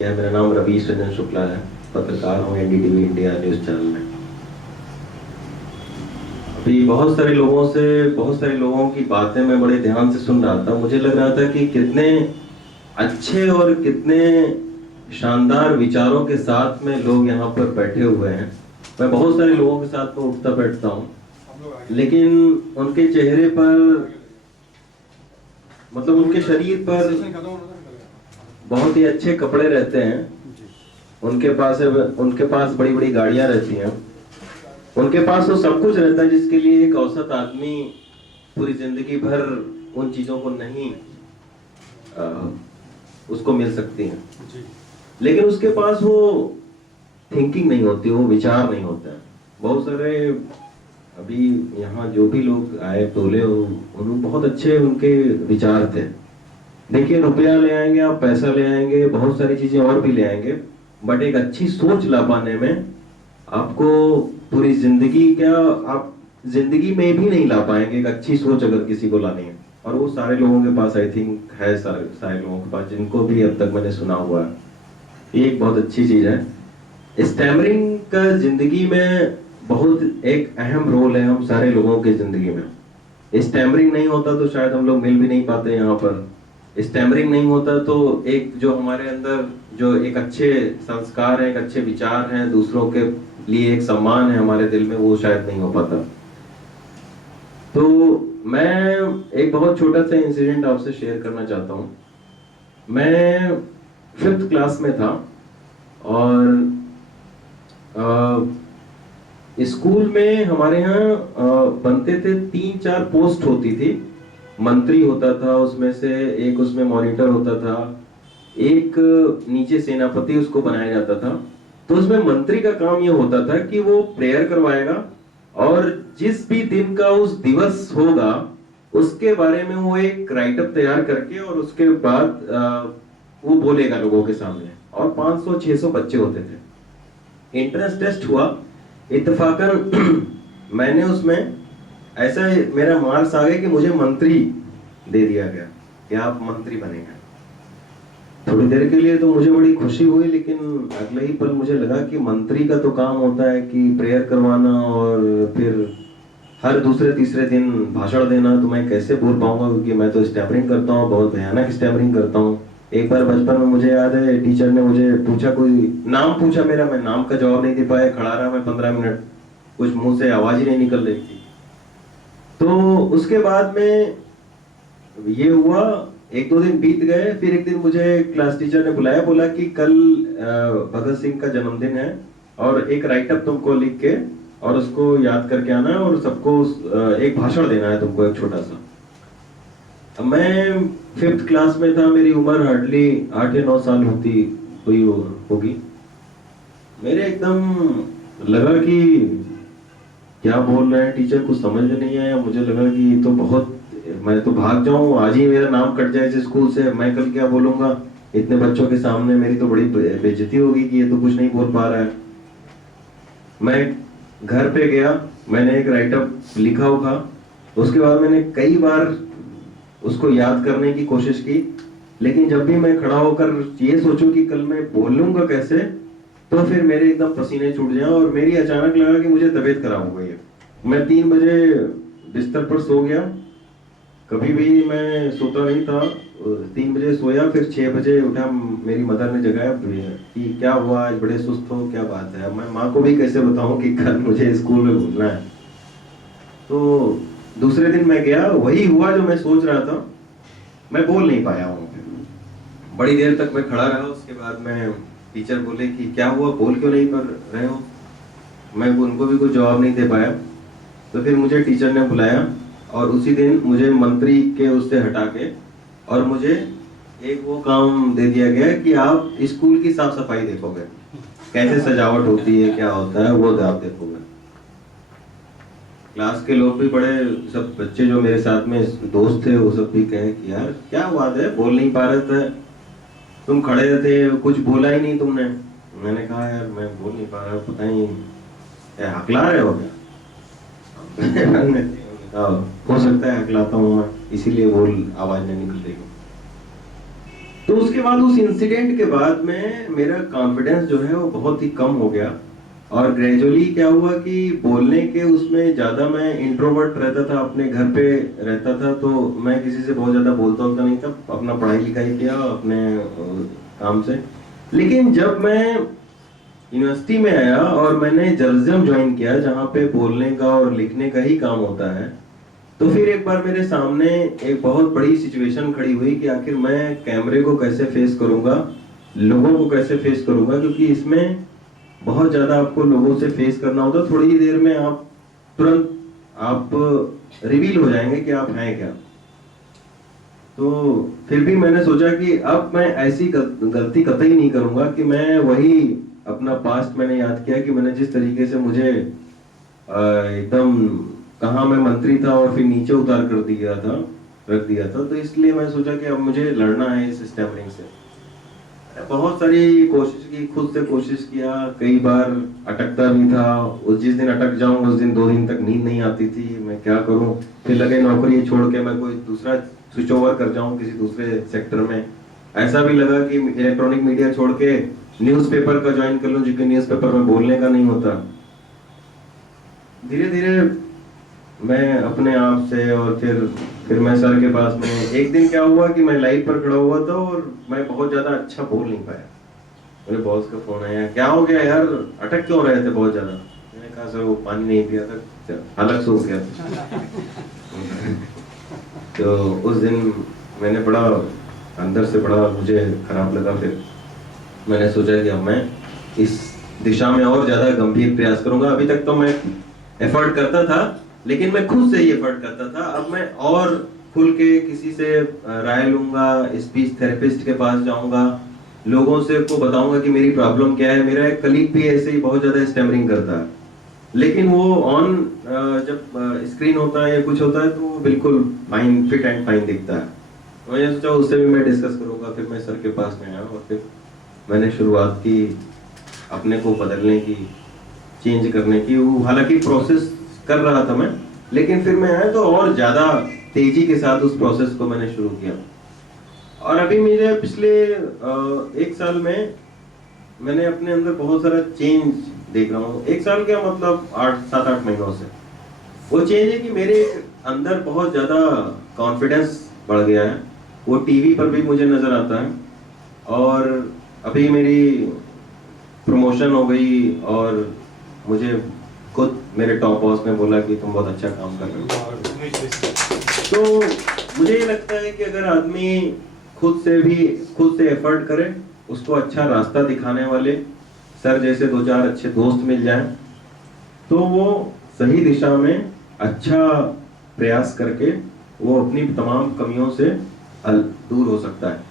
मेरा नाम रवीश रंजन शुक्ला है, पत्रकार हूँ एनडीटीवी इंडिया न्यूज़ चैनल में। अभी बहुत सारे लोगों की बातें मैं बड़े ध्यान से सुन रहा था। मुझे लग रहा था कि कितने अच्छे और कितने शानदार विचारों के साथ में लोग यहाँ पर बैठे हुए हैं। मैं बहुत सारे लोगों के साथ में उठता बैठता हूँ, लेकिन उनके चेहरे पर, मतलब उनके शरीर पर बहुत ही अच्छे कपड़े रहते हैं। उनके पास बड़ी बड़ी गाड़ियां रहती हैं। उनके पास तो सब कुछ रहता है जिसके लिए एक औसत आदमी पूरी जिंदगी भर उन चीजों को नहीं उसको मिल सकती हैं। लेकिन उसके पास वो थिंकिंग नहीं होती, वो विचार नहीं होता है। बहुत सारे अभी यहाँ जो भी लोग आए टोले, उन्होंने बहुत अच्छे उनके विचार थे। देखिए, रुपया ले आएंगे आप, पैसा ले आएंगे, बहुत सारी चीजें और भी ले आएंगे, बट एक अच्छी सोच ला पाने में आपको पूरी जिंदगी, क्या आप जिंदगी में भी नहीं ला पाएंगे एक अच्छी सोच अगर किसी को लानी है। और वो सारे लोगों के पास आई थिंक है, सारे लोगों के पास जिनको भी अब तक मैंने सुना हुआ है। ये एक बहुत अच्छी चीज है। स्टैमरिंग का जिंदगी में बहुत एक अहम रोल है हम सारे लोगों की जिंदगी में। स्टैमरिंग नहीं होता तो शायद हम लोग मिल भी नहीं पाते यहाँ पर। स्टैमरिंग नहीं होता तो एक जो हमारे अंदर जो एक अच्छे संस्कार है, एक अच्छे विचार हैं, दूसरों के लिए एक सम्मान है हमारे दिल में, वो शायद नहीं हो पाता। तो मैं एक बहुत छोटा सा इंसिडेंट आपसे शेयर करना चाहता हूँ। मैं 5th क्लास में था और स्कूल में हमारे यहाँ बनते थे 3-4 पोस्ट होती थी। मंत्री होता था उसमें से एक, उसमें मॉनिटर होता था, एक नीचे सेनापति उसको बनाया जाता था। तो उसमें मंत्री का काम ये होता था कि वो प्रेयर करवाएगा और जिस भी दिन का उस दिवस होगा उसके बारे में वो एक राइटअप तैयार करके और उसके बाद वो बोलेगा लोगों के सामने। और 500-600 बच्चे होते थे। एंट्रेंस टेस्ट हुआ, इत्तेफाकन मैंने उसमें ऐसा मेरा मार्क्स आ गया कि मुझे मंत्री दे दिया गया कि आप मंत्री बनेंगे। थोड़ी देर के लिए तो मुझे बड़ी खुशी हुई, लेकिन अगले ही पल मुझे लगा कि मंत्री का तो काम होता है कि प्रेयर करवाना और फिर हर दूसरे तीसरे दिन भाषण देना। तो मैं कैसे बोल पाऊंगा, क्योंकि मैं तो स्टैमरिंग करता हूँ, बहुत भयानक स्टैमरिंग करता हूँ। एक बार बचपन में मुझे याद है, टीचर ने मुझे पूछा, कोई नाम पूछा मेरा, मैं नाम का जवाब नहीं दे पाया। खड़ा रहा मैं 15 मिनट, कुछ मुंह से आवाज ही नहीं निकल रही थी। तो उसके बाद में ये हुआ, 1-2 दिन बीत गए। फिर एक दिन मुझे क्लास टीचर ने बुलाया, बोला कि कल भगत सिंह का जन्मदिन है और एक राइटअप तुमको लिख के और उसको याद करके आना है और सबको एक भाषण देना है तुमको, एक छोटा सा। मैं 5th क्लास में था, मेरी उम्र हार्डली 8 या 9 साल हुई होगी। मेरे एकदम लगा कि क्या बोल रहे हैं टीचर, कुछ समझ में नहीं आया। मुझे लगा कि तो बहुत, मैं तो भाग जाऊं, आज ही मेरा नाम कट जाए इस स्कूल से, मैं कल क्या बोलूंगा इतने बच्चों के सामने, मेरी तो बड़ी बेइज्जती होगी कि ये तो कुछ नहीं बोल पा रहा है। मैं घर पे गया, मैंने एक राइटअप लिखा होगा। उसके बाद मैंने कई बार उसको याद करने की कोशिश की, लेकिन जब भी मैं खड़ा होकर ये सोचूं कि कल मैं बोलूंगा कैसे, तो फिर मेरे एकदम पसीने छूट जाए और मेरी अचानक लगा कि मुझे तबीयत खराब हो गई है। मैं 3 बजे बिस्तर पर सो गया। कभी भी मैं सोता नहीं था। 3 बजे सोया, फिर 6 बजे उठा, मेरी मदर ने जगाया कि क्या हुआ, आज बड़े सुस्त हो, क्या बात है। मैं माँ को भी कैसे बताऊं कि कल मुझे स्कूल में घूमना है। तो दूसरे दिन मैं गया, वही हुआ जो मैं सोच रहा था। मैं बोल नहीं पाया हूँ, बड़ी देर तक मैं खड़ा रहा। उसके बाद में टीचर बोले कि क्या हुआ, बोल क्यों नहीं कर रहे हो। मैं उनको भी कुछ जवाब नहीं दे पाया। तो फिर मुझे टीचर ने बुलाया और उसी दिन मुझे मंत्री के उससे हटा के और मुझे एक वो काम दे दिया गया कि आप स्कूल की साफ सफाई देखोगे, कैसे सजावट होती है, क्या होता है, वो आप देखोगे। क्लास के लोग भी, बड़े सब बच्चे जो मेरे साथ में दोस्त थे, वो सब भी कहे कि यार क्या बात है, बोल नहीं पा रहे थे, तुम खड़े थे, कुछ बोला ही नहीं तुमने। मैंने कहा यार मैं बोल नहीं पा रहा, पता नहीं हकला रहे हो क्या। हो सकता है हकलाता हूँ मैं, इसीलिए बोल आवाज नहीं निकल रही। तो उसके बाद उस इंसिडेंट के बाद में मेरा कॉन्फिडेंस जो है वो बहुत ही कम हो गया, और ग्रेजुअली क्या हुआ कि बोलने के उसमें ज्यादा मैं इंट्रोवर्ट रहता था, अपने घर पे रहता था, तो मैं किसी से बहुत ज्यादा बोलता होता नहीं था, अपना पढ़ाई लिखाई किया अपने काम से। लेकिन जब मैं यूनिवर्सिटी में आया और मैंने जर्नलिज्म ज्वाइन किया जहाँ पे बोलने का और लिखने का ही काम होता है, तो फिर एक बार मेरे सामने एक बहुत बड़ी सिचुएशन खड़ी हुई कि आखिर मैं कैमरे को कैसे फेस करूंगा, लोगों को कैसे फेस करूंगा, क्योंकि इसमें बहुत ज्यादा आपको लोगों से फेस करना होता। थोड़ी ही देर में आप तुरंत आप रिवील हो जाएंगे कि आप हैं क्या। तो फिर भी मैंने सोचा कि अब मैं ऐसी गलती कतई नहीं करूंगा कि मैं वही अपना पास्ट मैंने याद किया कि मैंने जिस तरीके से मुझे एकदम कहाँ मैं मंत्री था और फिर नीचे उतार कर दिया था, रख दिया था। तो इसलिए मैं सोचा कि अब मुझे लड़ना है इस स्टैमरिंग से। बहुत सारी कोशिश की, खुद से कोशिश किया, कई बार अटकता भी था। उस जिस दिन अटक जाऊं उस दिन 2 दिन तक नींद नहीं आती थी, मैं क्या करूं। फिर लगे नौकरी छोड़ के मैं कोई दूसरा स्विच ओवर कर जाऊं किसी दूसरे सेक्टर में। ऐसा भी लगा कि इलेक्ट्रॉनिक मीडिया छोड़ के न्यूज़पेपर का ज्वाइन कर लूं, क्योंकि न्यूज़पेपर में बोलने का नहीं होता। धीरे धीरे मैं अपने आप से, और फिर मैं सर के पास में, एक दिन क्या हुआ कि मैं लाइव पर खड़ा हुआ था और मैं बहुत ज्यादा अच्छा बोल नहीं पाया। मेरे बॉस का फोन आया, क्या हो गया यार, अटक क्यों रहे थे बहुत ज्यादा। मैंने कहा सर वो पानी नहीं पिया था, अलग सो गया था। तो उस दिन मैंने बड़ा अंदर से बड़ा मुझे खराब लगा। फिर मैंने सोचा कि अब मैं इस दिशा में और ज्यादा गंभीर प्रयास करूंगा। अभी तक तो मैं एफर्ट करता था, लेकिन मैं खुद से ही एफर्ट करता था। अब मैं और खुल के किसी से राय लूंगा, स्पीच थेरेपिस्ट के पास जाऊंगा, लोगों से को बताऊंगा कि मेरी प्रॉब्लम क्या है। मेरा एक कलीग भी ऐसे ही बहुत ज्यादा स्टैमरिंग करता है, लेकिन वो ऑन जब स्क्रीन होता है या कुछ होता है तो वो बिल्कुल फाइन, फिट एंड फाइन दिखता है। मैंने सोचा उससे भी मैं डिस्कस करूंगा। फिर मैं सर के पास में आया और फिर मैंने शुरुआत की अपने को बदलने की, चेंज करने की। वो हालांकि प्रोसेस कर रहा था मैं, लेकिन फिर मैं आया तो और ज्यादा तेजी के साथ उस प्रोसेस को मैंने शुरू किया। और अभी मेरे पिछले 1 साल में मैंने अपने अंदर बहुत सारा चेंज देख रहा हूँ। 1 साल क्या मतलब 7-8 महीनों से वो चेंज है कि मेरे अंदर बहुत ज्यादा कॉन्फिडेंस बढ़ गया है। वो टीवी पर भी मुझे नजर आता है, और अभी मेरी प्रमोशन हो गई और मुझे खुद मेरे टॉप बॉस ने बोला कि तुम बहुत अच्छा काम कर रहे हो। तो मुझे ये लगता है कि अगर आदमी खुद से एफर्ट करे, उसको अच्छा रास्ता दिखाने वाले सर जैसे 2-4 अच्छे दोस्त मिल जाएं, तो वो सही दिशा में अच्छा प्रयास करके वो अपनी तमाम कमियों से दूर हो सकता है।